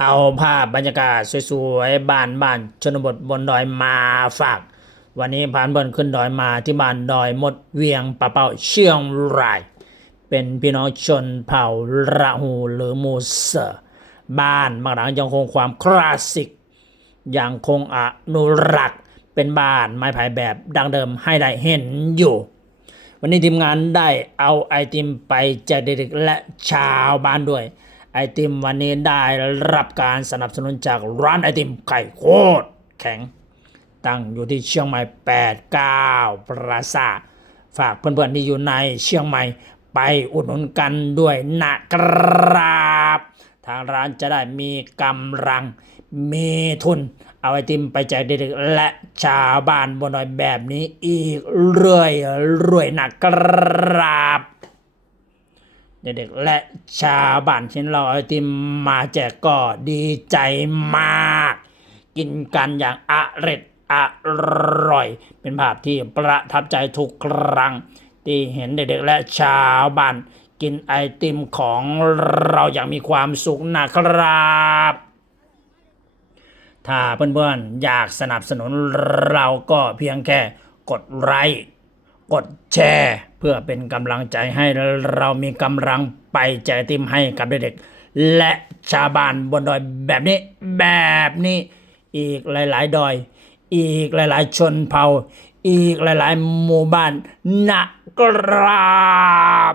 เอาภาพบรรยากาศสวยๆบ้านบ้านชนบทบนดอยมาฝาก วันนี้พานเบินขึ้นดอยมาที่บ้านดอยมดเวียงปะเป่าเชียงราย เป็นพี่น้องชนเผ่าระหูหรือมูเซอร์บ้านบางหลังยังคงความคลาสสิกยังคงอนุรักษ์เป็นบ้านไม้ไผ่แบบดังเดิมให้ได้เห็นอยู่ วันนี้ทีมงานได้เอาไอติมไปแจกเด็กๆและชาวบ้านด้วย ไอติมวันนี้ได้รับการสนับสนุนจากร้านไอติมไข่โคตรแข็ง ตั้งอยู่ที่เชียงใหม่ 8 9 ปราสาทฝากเพื่อนๆที่อยู่ในเชียงใหม่ไปอุดหนุนกันด้วยนะครับ ทางร้านจะได้มีกำลังมีทุน เอาไอติมไปแจกเด็กๆและชาวบ้านบนดอยแบบนี้อีกเรื่อยรวยๆนะครับ เด็กๆและชาวบ้านเห็นเราเอาไอติมมาแจกก็ดีใจมาก กินกันอย่างอร็ดอร่อย เป็นภาพที่ประทับใจทุกครั้ง ที่เห็นเด็กๆและชาวบ้านกินไอติมของเราอย่างมีความสุขนะครับถ้าเพื่อนๆอยากสนับสนุนเราก็เพียงแค่กดไลค์ กดแชร์ เพื่อเป็นกำลังใจให้เรามีกำลังไปแจกติมให้กับเด็กๆและชาวบ้านบนดอยแบบนี้ แบบนี้ อีกหลาย ๆ ดอย อีกหลาย ๆ ชนเผ่า อีกหลาย ๆ หมู่บ้านนะครับ